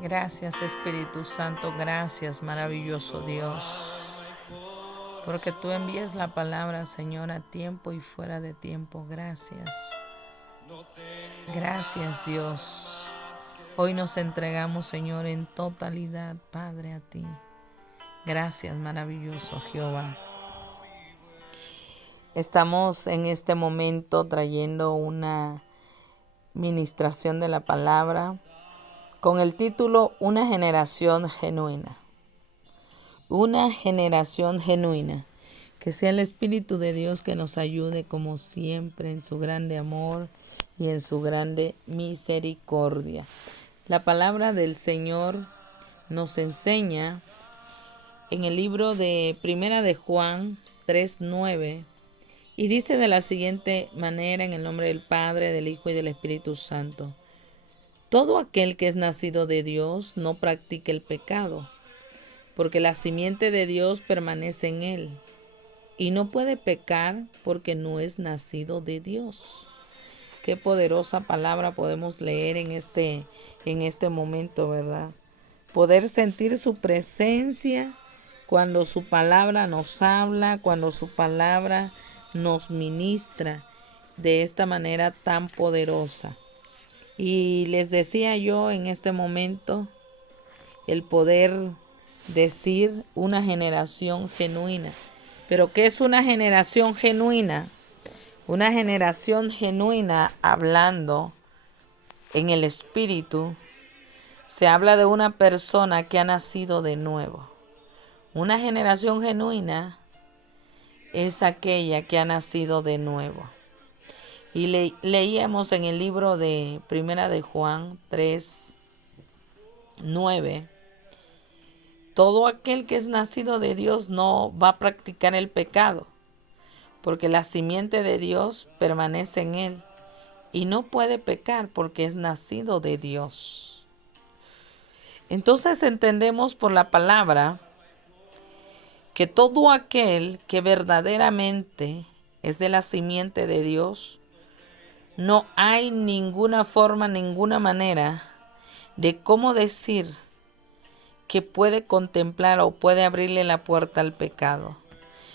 Gracias Espíritu Santo, gracias maravilloso Dios, porque tú envías la palabra, Señor, a tiempo y fuera de tiempo. Gracias. Gracias Dios. Hoy nos entregamos, Señor, en totalidad, Padre, a ti. Gracias maravilloso Jehová. Estamos en este momento trayendo una ministración de la palabra con el título Una generación genuina. Una generación genuina. Que sea el Espíritu de Dios que nos ayude como siempre en su grande amor y en su grande misericordia. La palabra del Señor nos enseña en el libro de Primera de Juan 3:9 y dice de la siguiente manera: en el nombre del Padre, del Hijo y del Espíritu Santo. Todo aquel que es nacido de Dios no practica el pecado, porque la simiente de Dios permanece en él, y no puede pecar porque no es nacido de Dios. Qué poderosa palabra podemos leer en este momento, ¿verdad? Poder sentir su presencia cuando su palabra nos habla, cuando su palabra nos ministra de esta manera tan poderosa. Y les decía yo en este momento el poder decir una generación genuina. ¿Pero qué es una generación genuina? Una generación genuina, hablando en el Espíritu, se habla de una persona que ha nacido de nuevo. Una generación genuina es aquella que ha nacido de nuevo. Y leíamos en el libro de Primera de Juan 3:9. Todo aquel que es nacido de Dios no va a practicar el pecado, porque la simiente de Dios permanece en él, y no puede pecar porque es nacido de Dios. Entonces entendemos por la palabra que todo aquel que verdaderamente es de la simiente de Dios, no hay ninguna forma, ninguna manera de cómo decir que puede contemplar o puede abrirle la puerta al pecado.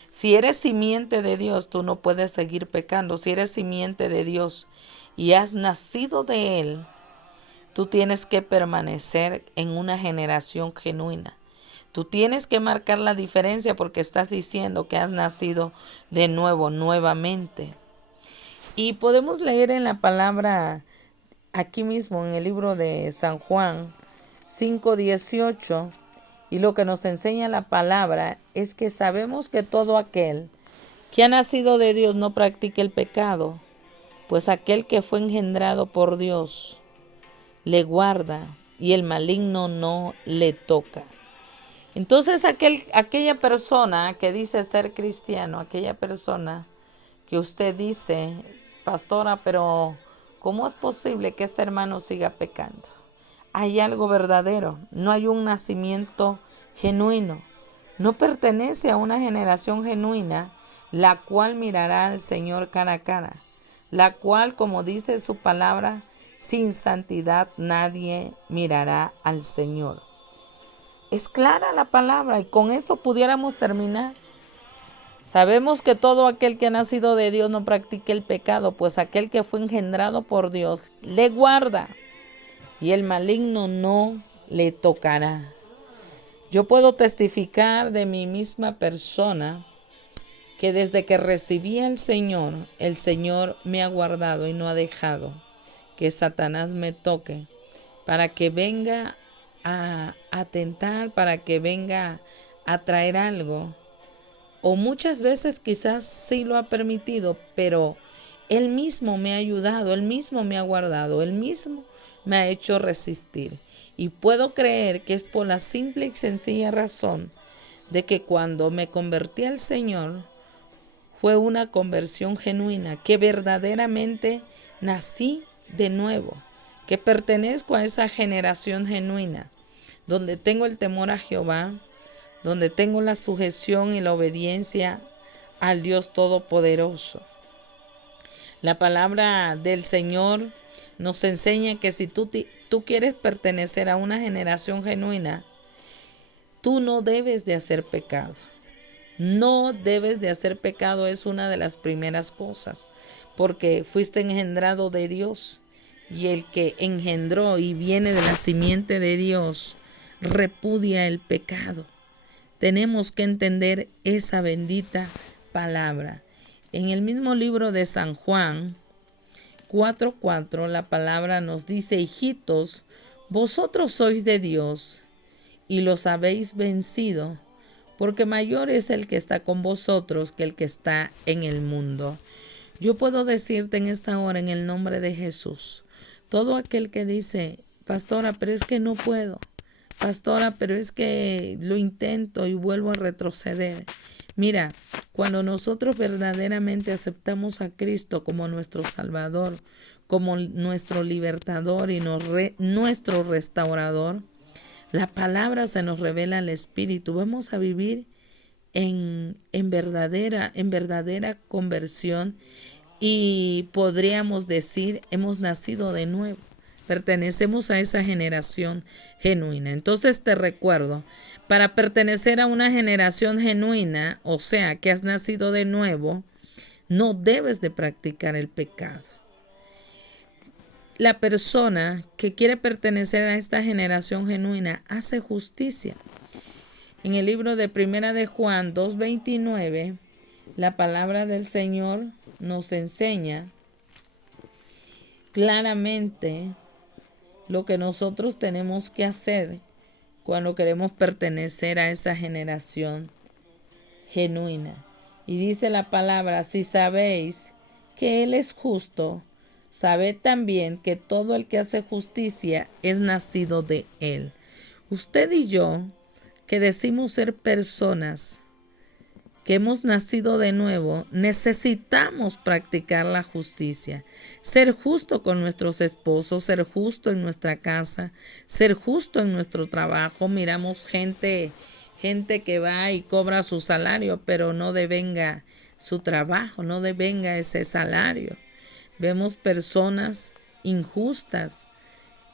Si eres simiente de Dios, tú no puedes seguir pecando. Si eres simiente de Dios y has nacido de Él, tú tienes que permanecer en una generación genuina. Tú tienes que marcar la diferencia porque estás diciendo que has nacido de nuevo, nuevamente. Y podemos leer en la palabra aquí mismo en el libro de San Juan 5:18, y lo que nos enseña la palabra es que sabemos que todo aquel que ha nacido de Dios no practica el pecado, pues aquel que fue engendrado por Dios le guarda y el maligno no le toca. Entonces aquella persona que dice ser cristiano, aquella persona que usted dice, pastora, pero ¿cómo es posible que este hermano siga pecando? Hay algo verdadero, no hay un nacimiento genuino, no pertenece a una generación genuina, la cual mirará al Señor cara a cara, la cual, como dice su palabra, sin santidad nadie mirará al Señor. Es clara la palabra y con esto pudiéramos terminar. Sabemos que todo aquel que ha nacido de Dios no practica el pecado, pues aquel que fue engendrado por Dios le guarda y el maligno no le tocará. Yo puedo testificar de mi misma persona que desde que recibí al Señor, el Señor me ha guardado y no ha dejado que Satanás me toque para que venga a atentar, para que venga a traer algo. O muchas veces quizás sí lo ha permitido, pero Él mismo me ha ayudado, Él mismo me ha guardado, Él mismo me ha hecho resistir. Y puedo creer que es por la simple y sencilla razón de que cuando me convertí al Señor, fue una conversión genuina, que verdaderamente nací de nuevo, que pertenezco a esa generación genuina, donde tengo el temor a Jehová, donde tengo la sujeción y la obediencia al Dios Todopoderoso. La palabra del Señor nos enseña que si tú quieres pertenecer a una generación genuina, tú no debes de hacer pecado. No debes de hacer pecado, es una de las primeras cosas, porque fuiste engendrado de Dios, y el que engendró y viene de la simiente de Dios repudia el pecado. Tenemos que entender esa bendita palabra. En el mismo libro de San Juan 4:4, la palabra nos dice: hijitos, vosotros sois de Dios y los habéis vencido, porque mayor es el que está con vosotros que el que está en el mundo. Yo puedo decirte en esta hora, en el nombre de Jesús, todo aquel que dice: pastora, pero es que no puedo, pastora, pero es que lo intento y vuelvo a retroceder. Mira, cuando nosotros verdaderamente aceptamos a Cristo como nuestro Salvador, como nuestro libertador y nuestro restaurador, la palabra se nos revela al Espíritu. Vamos a vivir en verdadera conversión, y podríamos decir, hemos nacido de nuevo. Pertenecemos a esa generación genuina. Entonces te recuerdo, para pertenecer a una generación genuina, o sea, que has nacido de nuevo, no debes de practicar el pecado. La persona que quiere pertenecer a esta generación genuina hace justicia. En el libro de Primera de Juan 2:29, la palabra del Señor nos enseña claramente lo que nosotros tenemos que hacer cuando queremos pertenecer a esa generación genuina. Y dice la palabra: si sabéis que Él es justo, sabed también que todo el que hace justicia es nacido de Él. Usted y yo, que decimos ser personas que hemos nacido de nuevo, necesitamos practicar la justicia, ser justo con nuestros esposos, ser justo en nuestra casa, ser justo en nuestro trabajo. Miramos gente que va y cobra su salario, pero no devenga su trabajo, no devenga ese salario. Vemos personas injustas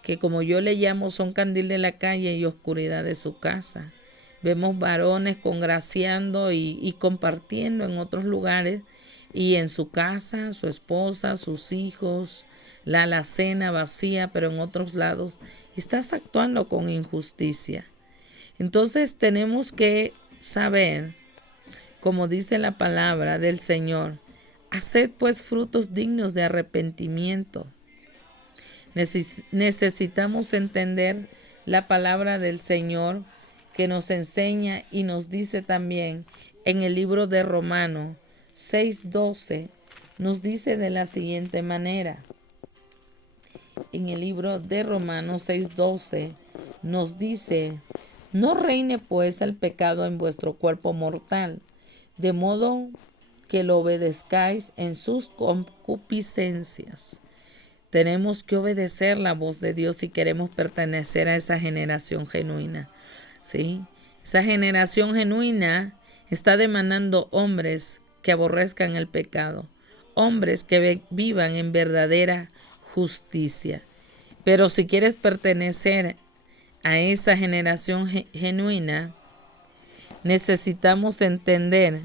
que, como yo le llamo, son candil de la calle y oscuridad de su casa. Vemos varones congraciando y compartiendo en otros lugares, y en su casa, su esposa, sus hijos, la alacena vacía, pero en otros lados estás actuando con injusticia. Entonces tenemos que saber, como dice la palabra del Señor: haced pues frutos dignos de arrepentimiento. Necesitamos entender la palabra del Señor, que nos enseña y nos dice también en el libro de Romanos 6:12, nos dice de la siguiente manera. En el libro de Romanos 6:12 nos dice: no reine pues el pecado en vuestro cuerpo mortal, de modo que lo obedezcáis en sus concupiscencias. Tenemos que obedecer la voz de Dios si queremos pertenecer a esa generación genuina. ¿Sí? Esa generación genuina está demandando hombres que aborrezcan el pecado, hombres que vivan en verdadera justicia. Pero si quieres pertenecer a esa generación genuina, necesitamos entender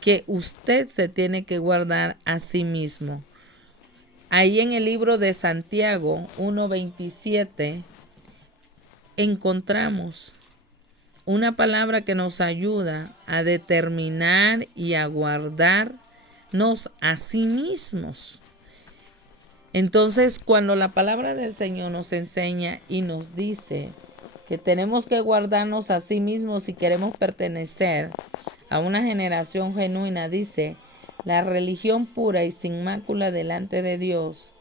que usted se tiene que guardar a sí mismo. Ahí en el libro de Santiago 1:27 encontramos una palabra que nos ayuda a determinar y a guardarnos a sí mismos. Entonces, cuando la palabra del Señor nos enseña y nos dice que tenemos que guardarnos a sí mismos si queremos pertenecer a una generación genuina, dice: la religión pura y sin mácula delante de Dios,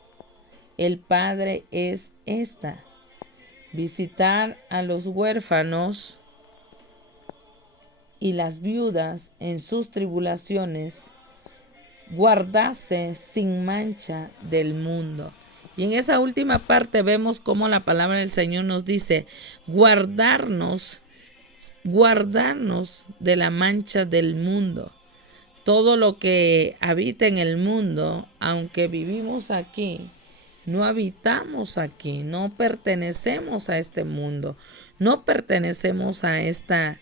el Padre, es esta: visitar a los huérfanos y las viudas en sus tribulaciones, guardarse sin mancha del mundo. Y en esa última parte vemos cómo la palabra del Señor nos dice guardarnos de la mancha del mundo. Todo lo que habita en el mundo, aunque vivimos aquí, No habitamos aquí, no pertenecemos a este mundo, no pertenecemos a esta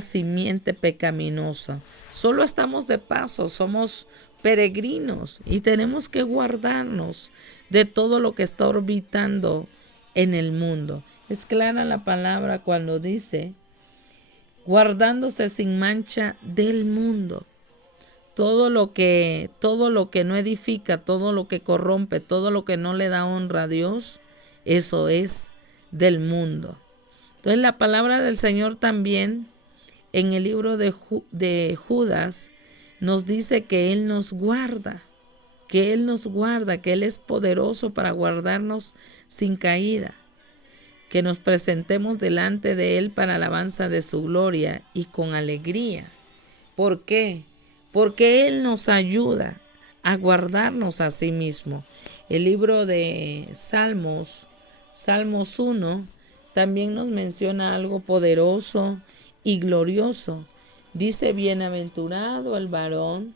simiente pecaminosa. Solo estamos de paso, somos peregrinos y tenemos que guardarnos de todo lo que está orbitando en el mundo. Es clara la palabra cuando dice, guardándose sin mancha del mundo. Todo lo que no edifica, todo lo que corrompe, todo lo que no le da honra a Dios, eso es del mundo. Entonces la palabra del Señor también en el libro de Judas nos dice que Él nos guarda, que Él es poderoso para guardarnos sin caída, que nos presentemos delante de Él para alabanza de su gloria y con alegría. ¿Por qué? Porque Él nos ayuda a guardarnos a sí mismo. El libro de Salmos 1, también nos menciona algo poderoso y glorioso. Dice, bienaventurado el varón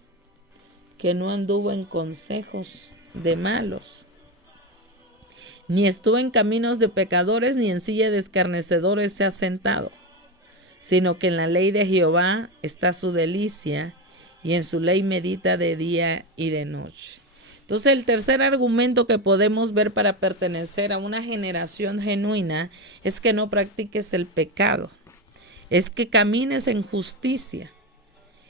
que no anduvo en consejos de malos, ni estuvo en caminos de pecadores, ni en silla de escarnecedores se ha sentado, sino que en la ley de Jehová está su delicia, y en su ley medita de día y de noche. Entonces, el tercer argumento que podemos ver para pertenecer a una generación genuina es que no practiques el pecado, es que camines en justicia,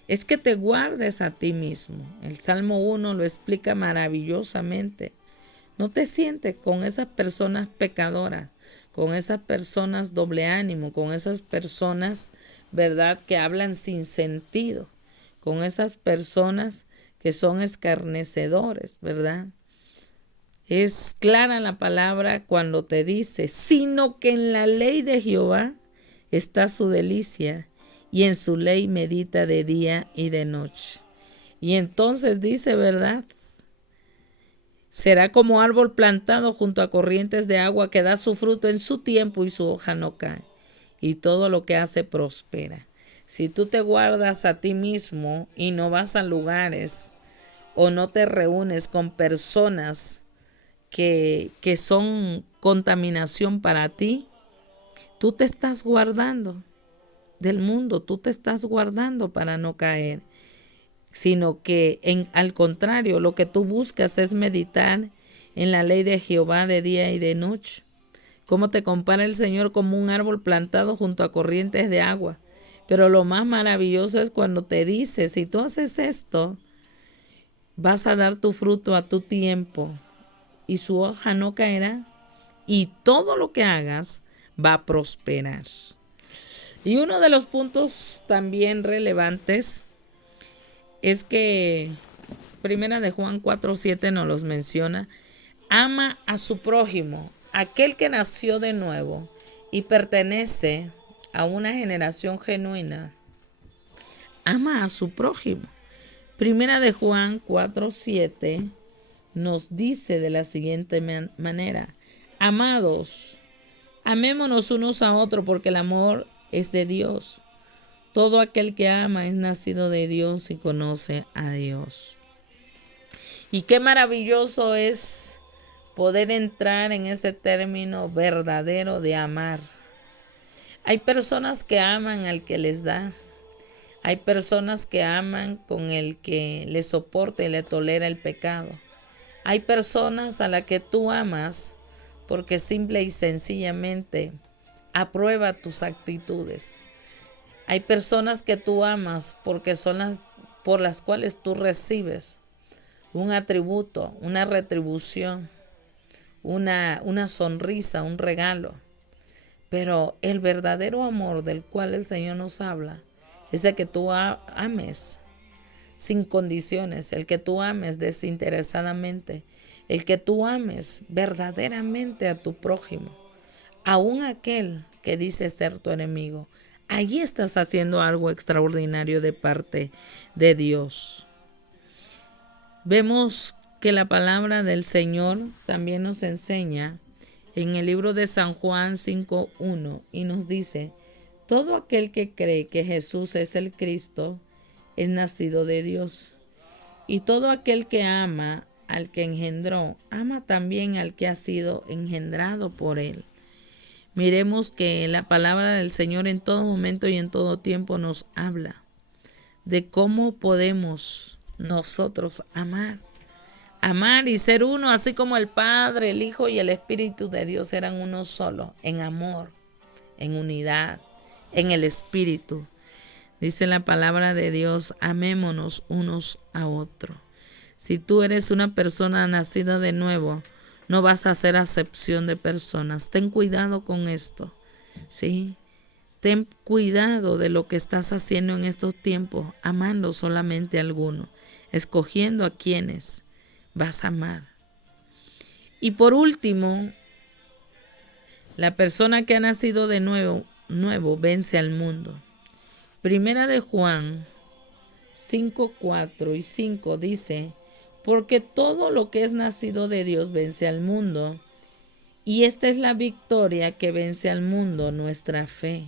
es que te guardes a ti mismo. El Salmo 1 lo explica maravillosamente. No te sientes con esas personas pecadoras, con esas personas doble ánimo, con esas personas, ¿verdad?, que hablan sin sentido, con esas personas que son escarnecedores, ¿verdad? Es clara la palabra cuando te dice, sino que en la ley de Jehová está su delicia, y en su ley medita de día y de noche. Y entonces dice, ¿verdad? Será como árbol plantado junto a corrientes de agua que da su fruto en su tiempo y su hoja no cae, y todo lo que hace prospera. Si tú te guardas a ti mismo y no vas a lugares o no te reúnes con personas que son contaminación para ti, tú te estás guardando del mundo, tú te estás guardando para no caer, sino que al contrario, lo que tú buscas es meditar en la ley de Jehová de día y de noche. Cómo te compara el Señor como un árbol plantado junto a corrientes de agua. Pero lo más maravilloso es cuando te dice, si tú haces esto, vas a dar tu fruto a tu tiempo y su hoja no caerá y todo lo que hagas va a prosperar. Y uno de los puntos también relevantes es que Primera de Juan 4:7 nos los menciona. Ama a su prójimo, aquel que nació de nuevo y pertenece a una generación genuina. Ama a su prójimo. Primera de Juan 4:7 nos dice de la siguiente manera: amados, amémonos unos a otros, porque el amor es de Dios. Todo aquel que ama es nacido de Dios y conoce a Dios. Y qué maravilloso es poder entrar en ese término verdadero de amar. Hay personas que aman al que les da. Hay personas que aman con el que le soporta y le tolera el pecado. Hay personas a las que tú amas porque simple y sencillamente aprueba tus actitudes. Hay personas que tú amas porque son las por las cuales tú recibes un atributo, una retribución, una sonrisa, un regalo. Pero el verdadero amor del cual el Señor nos habla es el que tú ames sin condiciones, el que tú ames desinteresadamente, el que tú ames verdaderamente a tu prójimo, aun aquel que dice ser tu enemigo. Allí estás haciendo algo extraordinario de parte de Dios. Vemos que la palabra del Señor también nos enseña en el libro de San Juan 5:1 y nos dice: todo aquel que cree que Jesús es el Cristo es nacido de Dios, y todo aquel que ama al que engendró, ama también al que ha sido engendrado por él. Miremos que la palabra del Señor en todo momento y en todo tiempo nos habla de cómo podemos nosotros amar. Amar y ser uno, así como el Padre, el Hijo y el Espíritu de Dios eran uno solo, en amor, en unidad, en el Espíritu. Dice la palabra de Dios, amémonos unos a otros. Si tú eres una persona nacida de nuevo, no vas a hacer acepción de personas. Ten cuidado con esto, ¿sí? Ten cuidado de lo que estás haciendo en estos tiempos, amando solamente a algunos, escogiendo a quienes vas a amar. Y por último, la persona que ha nacido de nuevo vence al mundo. Primera de Juan 5, 4 y 5 dice, porque todo lo que es nacido de Dios vence al mundo, y esta es la victoria que vence al mundo, nuestra fe.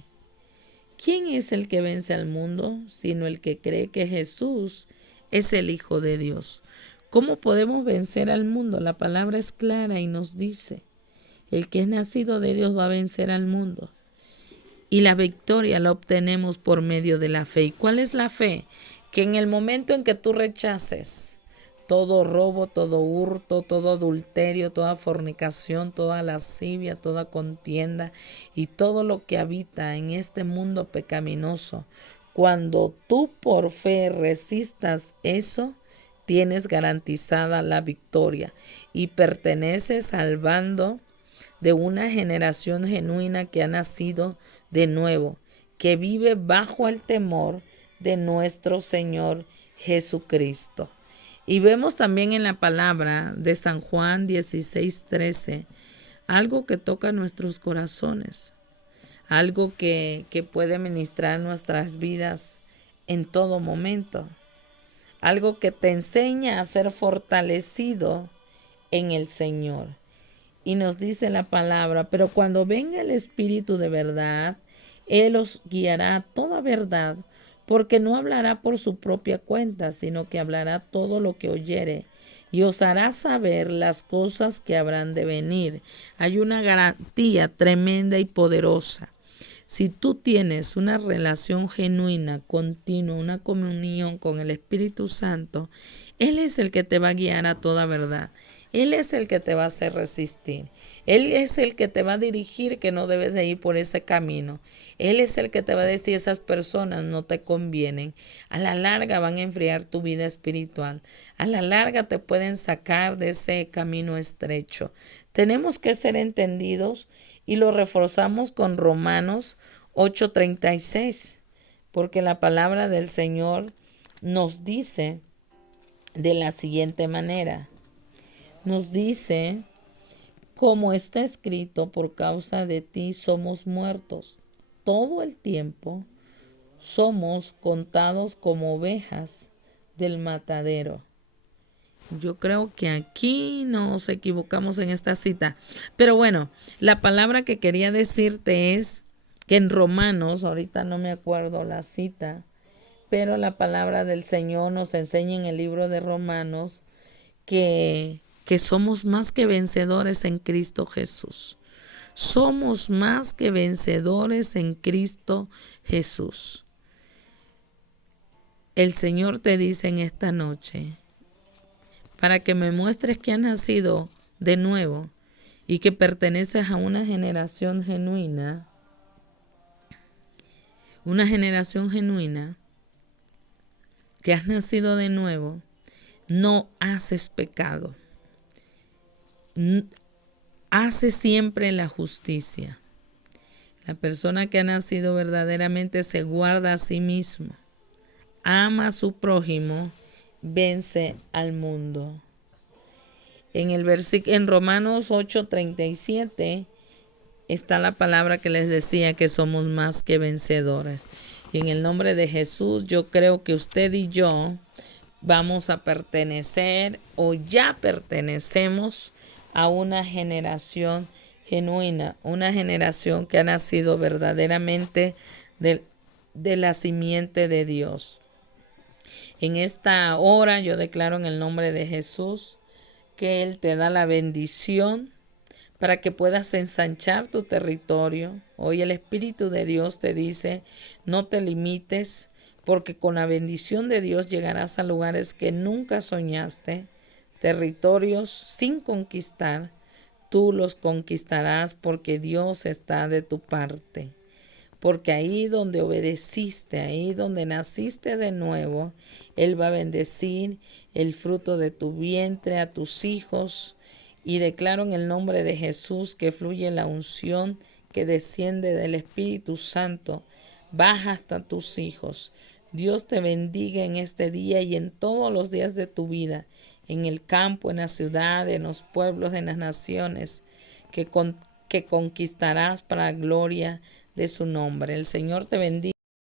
¿Quién es el que vence al mundo? Sino el que cree que Jesús es el Hijo de Dios. ¿Cómo podemos vencer al mundo? La palabra es clara y nos dice, el que es nacido de Dios va a vencer al mundo. Y la victoria la obtenemos por medio de la fe. ¿Y cuál es la fe? Que en el momento en que tú rechaces todo robo, todo hurto, todo adulterio, toda fornicación, toda lascivia, toda contienda y todo lo que habita en este mundo pecaminoso, cuando tú por fe resistas eso, tienes garantizada la victoria y perteneces al bando de una generación genuina que ha nacido de nuevo, que vive bajo el temor de nuestro Señor Jesucristo. Y vemos también en la palabra de San Juan 16:13 algo que toca nuestros corazones, algo que puede ministrar nuestras vidas en todo momento, algo que te enseña a ser fortalecido en el Señor. Y nos dice la palabra, pero cuando venga el Espíritu de verdad, Él os guiará a toda verdad, porque no hablará por su propia cuenta, sino que hablará todo lo que oyere, y os hará saber las cosas que habrán de venir. Hay una garantía tremenda y poderosa. Si tú tienes una relación genuina, continua, una comunión con el Espíritu Santo, Él es el que te va a guiar a toda verdad. Él es el que te va a hacer resistir. Él es el que te va a dirigir que no debes de ir por ese camino. Él es el que te va a decir esas personas no te convienen. A la larga van a enfriar tu vida espiritual. A la larga te pueden sacar de ese camino estrecho. Tenemos que ser entendidos y lo reforzamos con Romanos 8:36, porque la palabra del Señor nos dice de la siguiente manera. Nos dice, como está escrito, por causa de ti somos muertos. Todo el tiempo somos contados como ovejas del matadero. Yo creo que aquí nos equivocamos en esta cita. Pero bueno, la palabra que quería decirte es que en Romanos, ahorita no me acuerdo la cita, pero la palabra del Señor nos enseña en el libro de Romanos que somos más que vencedores en Cristo Jesús. Somos más que vencedores en Cristo Jesús. El Señor te dice en esta noche, para que me muestres que has nacido de nuevo y que perteneces a una generación genuina, que has nacido de nuevo, no haces pecado. Hace siempre la justicia. La persona que ha nacido verdaderamente se guarda a sí mismo, ama a su prójimo, vence al mundo. En Romanos 8:37 está la palabra que les decía que somos más que vencedores. Y en el nombre de Jesús, yo creo que usted y yo vamos a pertenecer o ya pertenecemos a una generación genuina, una generación que ha nacido verdaderamente de la simiente de Dios. En esta hora yo declaro en el nombre de Jesús que Él te da la bendición para que puedas ensanchar tu territorio. Hoy el Espíritu de Dios te dice, no te limites, porque con la bendición de Dios llegarás a lugares que nunca soñaste, territorios sin conquistar. Tú los conquistarás porque Dios está de tu parte. Porque ahí donde obedeciste, ahí donde naciste de nuevo, Él va a bendecir el fruto de tu vientre a tus hijos. Y declaro en el nombre de Jesús que fluye la unción que desciende del Espíritu Santo, baja hasta tus hijos. Dios te bendiga en este día y en todos los días de tu vida, en el campo, en la ciudad, en los pueblos, en las naciones, que conquistarás para la gloria de su nombre. El Señor te bendiga.